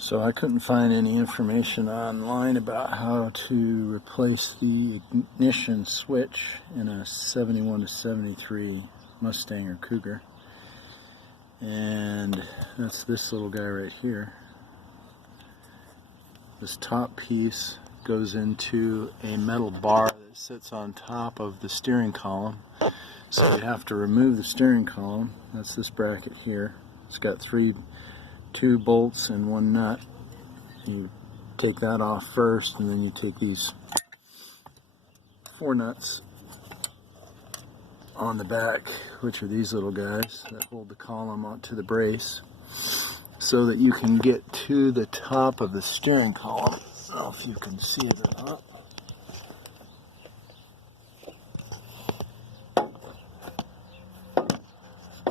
So I couldn't find any information online about how to replace the ignition switch in a 71 to 73 Mustang or Cougar. And that's this little guy right here. This top piece goes into a metal bar that sits on top of the steering column. So you have to remove the steering column. That's this bracket here. It's got two bolts and one nut. You take that off first, and then you take these 4 nuts on the back, which are these little guys that hold the column onto the brace, so that you can get to the top of the steering column. I don't know if you can see it or not.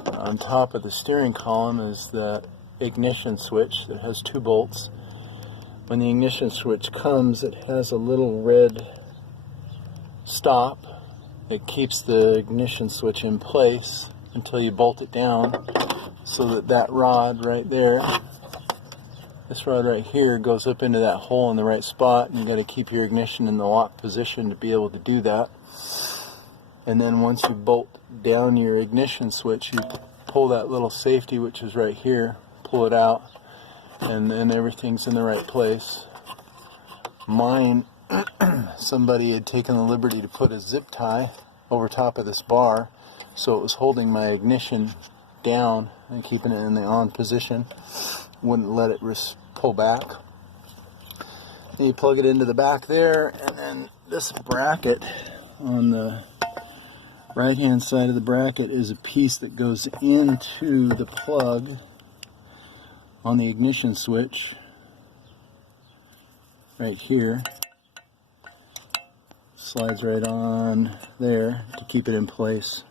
On top of the steering column is the ignition switch that has 2 bolts. When the ignition switch comes, it has a little red stop. It keeps the ignition switch in place until you bolt it down, so that rod right there, this rod right here, goes up into that hole in the right spot, and you got to keep your ignition in the lock position to be able to do that. And then once you bolt down your ignition switch, you pull that little safety, which is right here, pull it out, and then everything's in the right place. Mine, somebody had taken the liberty to put a zip tie over top of this bar, so it was holding my ignition down and keeping it in the on position, wouldn't let it pull back. And you plug it into the back there, and then this bracket on the right hand side of the bracket is a piece that goes into the plug on the ignition switch right here. Slides right on there to keep it in place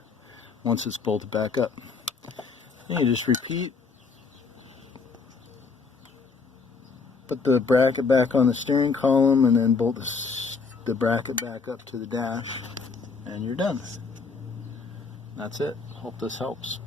once it's bolted back up. And you just repeat. Put the bracket back on the steering column, and then bolt the bracket back up to the dash, and you're done. That's it. Hope this helps.